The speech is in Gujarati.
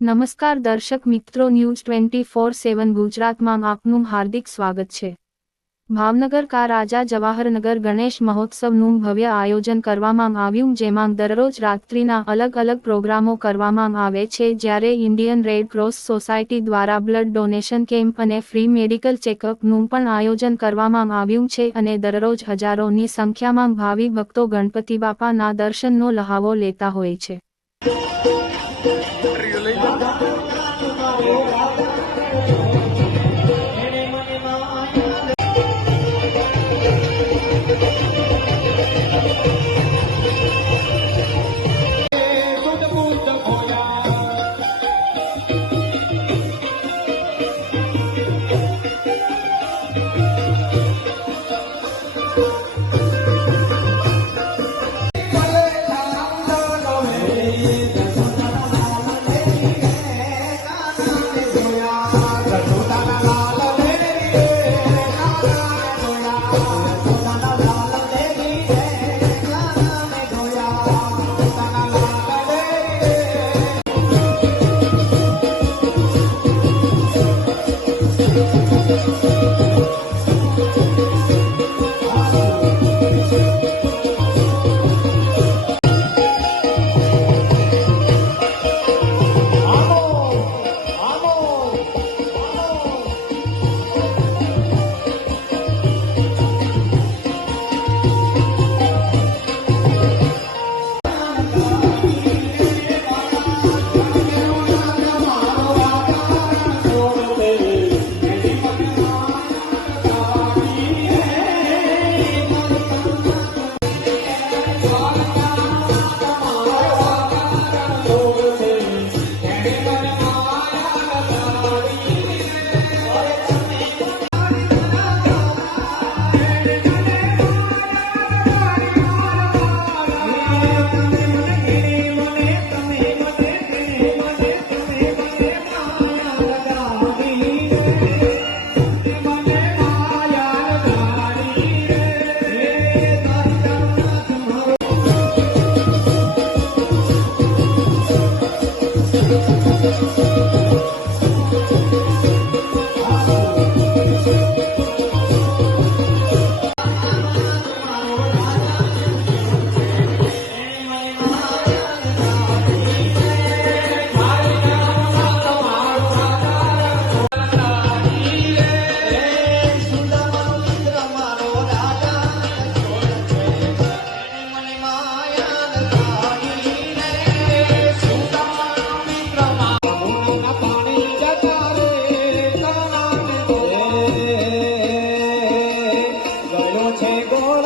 નમસ્કાર દર્શક મિત્રો, ન્યૂઝ 24/7 ગુજરાતમાં આપનું હાર્દિક સ્વાગત છે। ભાવનગર કા રાજા જવાહરનગર ગણેશ મહોત્સવનું ભવ્ય આયોજન કરવામાં આવ્યું, જેમાં દરરોજ રાત્રિના અલગ અલગ પ્રોગ્રામો કરવામાં આવે છે, જ્યારે ઇન્ડિયન રેડ ક્રોસ સોસાયટી દ્વારા બ્લડ ડોનેશન કેમ્પ અને ફ્રી મેડિકલ ચેકઅપનું પણ આયોજન કરવામાં આવ્યું છે અને દરરોજ હજારોની સંખ્યામાં ભાવિ ભક્તો ગણપતિ બાપાના દર્શનનો લહાવો લેતા હોય છે।